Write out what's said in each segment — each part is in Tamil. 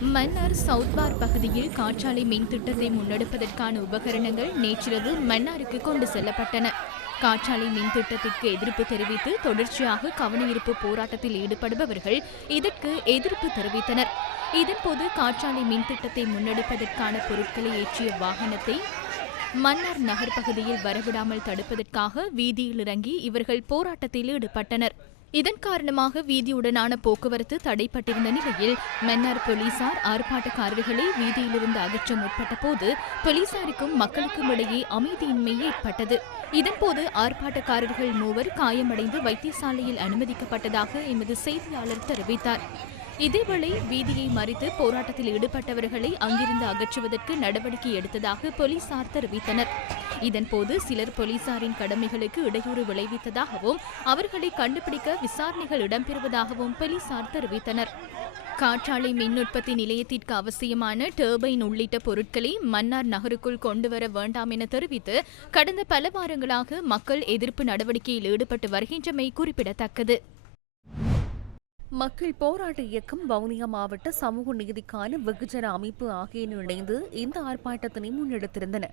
மன்னார் சவுத்பார் பகுதியில் காற்றாலை மின் திட்டத்தை முன்னெடுப்பதற்கான உபகரணங்கள் நேற்றிரவு மன்னாருக்கு கொண்டு செல்லப்பட்டன. காற்றாலை மின் திட்டத்திற்கு எதிர்ப்பு தெரிவித்து தொடர்ச்சியாக கவனஈர்ப்பு போராட்டத்தில் ஈடுபடுபவர்கள் இதற்கு எதிர்ப்பு தெரிவித்தனர். இதன்போது காற்றாலை மின் திட்டத்தை முன்னெடுப்பதற்கான பொருட்களை ஏற்றிய வாகனத்தை மன்னார் நகர் பகுதியில் வரவிடாமல் தடுப்பதற்காக வீதியில் இறங்கி இவர்கள் போராட்டத்தில் ஈடுபட்டனர். இதன் காரணமாக வீதியுடனான போக்குவரத்து தடைப்பட்டிருந்த நிலையில் மன்னார் போலீசார் ஆர்ப்பாட்டக்காரர்களை வீதியிலிருந்து அகற்ற முற்பட்ட போது போலீசாருக்கும் மக்களுக்கும் இடையே அமைதியின்மை ஏற்பட்டது. இதன்போது ஆர்ப்பாட்டக்காரர்கள் மூவர் காயமடைந்து வைத்தியசாலையில் அனுமதிக்கப்பட்டதாக எமது செய்தியாளர் தெரிவித்தார். இதேவேளை வீதியை மறித்து போராட்டத்தில் ஈடுபட்டவர்களை அங்கிருந்து அகற்றுவதற்கு நடவடிக்கை எடுத்ததாக போலீசார் தெரிவித்தனர். இதன்போது சிலர் போலீசாரின் கடமைகளுக்கு இடையூறு விளைவித்ததாகவும் அவர்களை கண்டுபிடிக்க விசாரணைகள் இடம்பெறுவதாகவும் போலீசார் தெரிவித்தனர். காற்றாலை மின் உற்பத்தி நிலையத்திற்கு அவசியமான டர்பைன் உள்ளிட்ட பொருட்களை மன்னார் நகருக்குள் கொண்டுவர வேண்டாம் என தெரிவித்து கடந்த பல வாரங்களாக மக்கள் எதிர்ப்பு நடவடிக்கையில் ஈடுபட்டு வருகின்றமை குறிப்பிடத்தக்கது. மக்கள் போராட்ட இயக்கம் வவுனியா மாவட்ட சமூக நீதிக்கான வெகுஜன அமைப்பு ஆகியன இணைந்து இந்த ஆர்ப்பாட்டத்தினை முன்னெடுத்திருந்தன.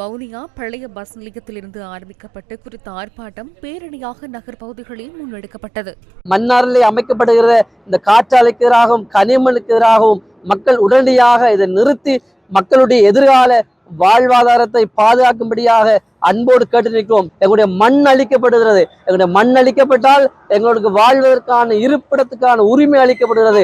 வவுனியா பழைய பஸ் நிலையத்திலிருந்து ஆரம்பிக்கப்பட்ட குறித்த ஆர்ப்பாட்டம் பேரணியாக நகர் பகுதிகளில் முன்னெடுக்கப்பட்டது. மன்னாரிலே அமைக்கப்படுகிற இந்த காற்றாலைக்கு எதிராகவும் கனிமனுக்கு எதிராகவும் மக்கள் உடனடியாக இதை நிறுத்தி மக்களுடைய எதிர்கால வாழ்வாதாரத்தை பாதுகாக்கும்படியாக அன்போடு கேட்டு நிற்கிறோம் எங்களுடைய மண் அளிக்கப்படுகிறது எங்களுடைய மண் அளிக்கப்பட்டால் எங்களுக்கு வாழ்வதற்கான இருப்பிடத்துக்கான உரிமை அளிக்கப்படுகிறது.